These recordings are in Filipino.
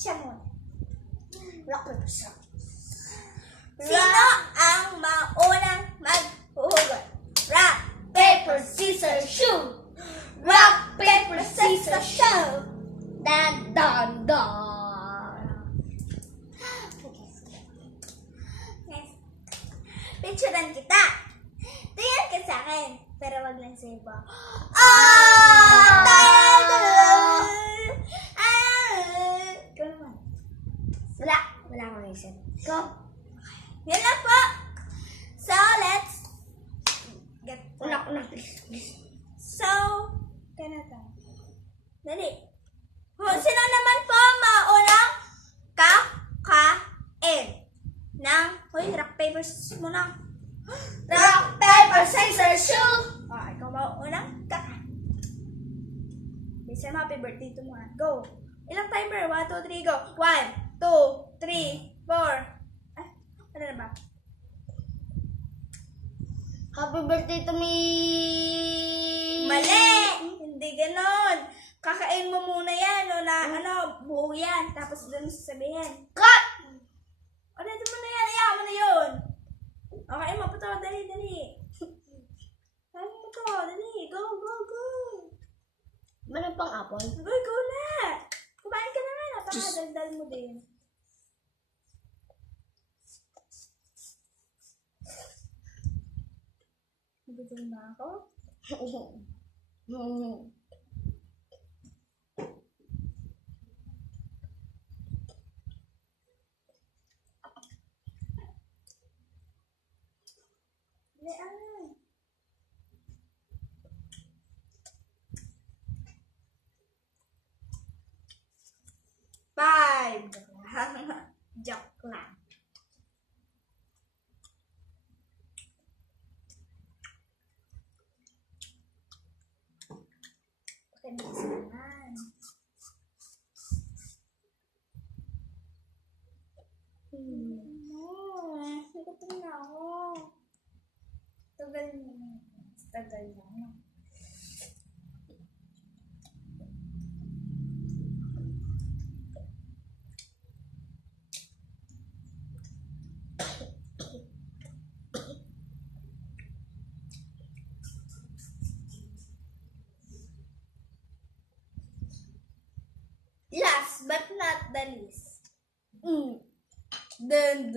Siya muna. Rock, paper, scissors. Sino ang maunang maghuhugot? Rock, paper, scissors, shoot! Rock, paper, scissors, shoot! Dan, dan, dan. Next. Picturean kita. Tingnan ka sa akin. Pero wag lang sa iba. Ikaw naman. Wala akong isip. Go. Yan lang po. So, let's get Una, please. So, ganito. Dali. Sino naman po maunang kakain ng, rock, paper, scissors muna. Rock, paper, scissors, shoot! Ikaw maunang kakain. Say happy birthday to mga. Go! Ilang timer? 1, 2, 3, go! 1, 2, 3, 4. Ano na ba? Happy birthday to me! Mali! Hindi ganon. Kakain mo muna yan, o na, buo yan. Tapos doon sasabihin. Cut! O, dito mo na yan. Ayaw mo na yun. Okay, mo po to. Dali. Ayaw mo to. Dali. Go. Meron pang apple? Go na. Kumain ka na nga. Napakadaldal mo din. Nagutom na ako. Dali. 5. Joke lang. Pagkabis naman. Nagutom na ako. Tagal na. Last but not the least. Dun.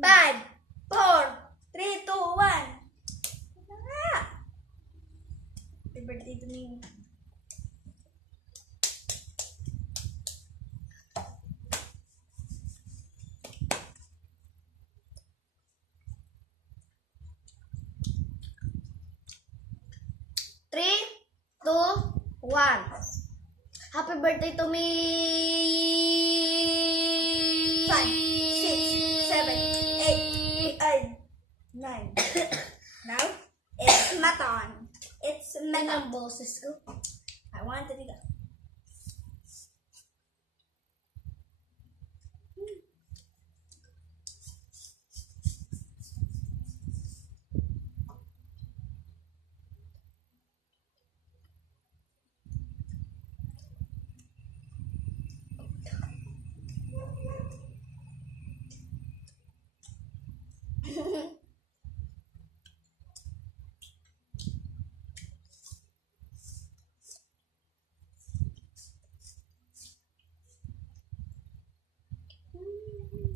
Five, 4, 3, 2, 1. Happy birthday to me. Three, 2, 1. Happy birthday to me! 5, 6, 7, 8, 9. Now, it's my turn. It's my Ang turn. boses ko. I wanted to go.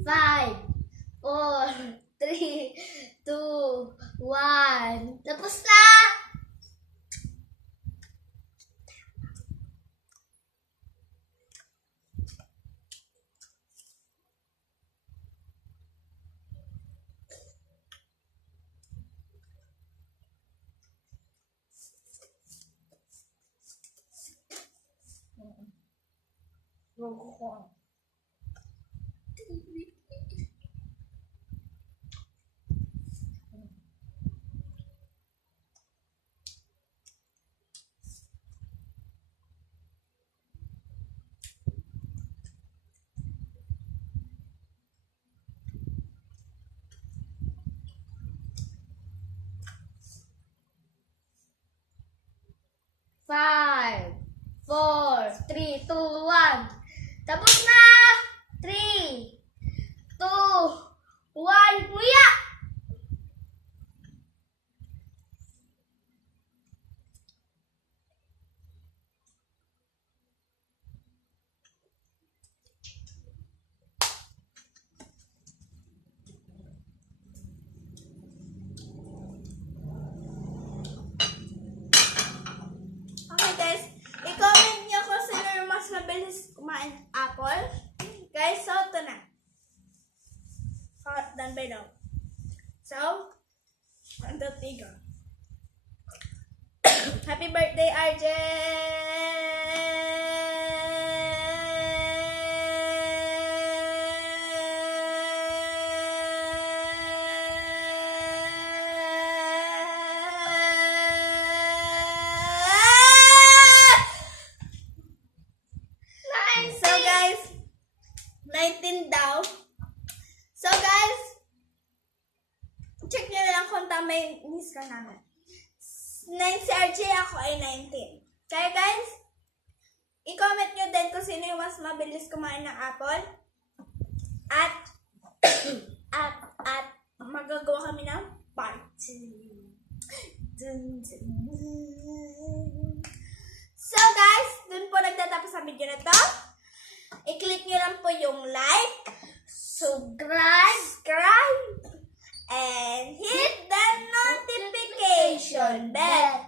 Five, 4, 3, 2, 1. Tapos na! Go. 5, 4, 3, 2, 1. Tapos na! 3, 2, 1. Nguya! Okay guys, i-comment niyo kung sino yung mas mabilis kumain ng apple. Guys, so ito na. Done by now. So, 1, 2, 3, go. Happy birthday, RJ! So guys, 19 daw. So guys, check nyo na lang kung tama yung score namin. 9 si RJ, ako ay 19. Kaya guys, i-comment nyo din kung sino yung mas mabilis kumain ng apple. At magagawa kami ng part 2. So guys, dun po nagtatapos ang video na to. I-click nyo lang po yung like, subscribe, and hit the notification bell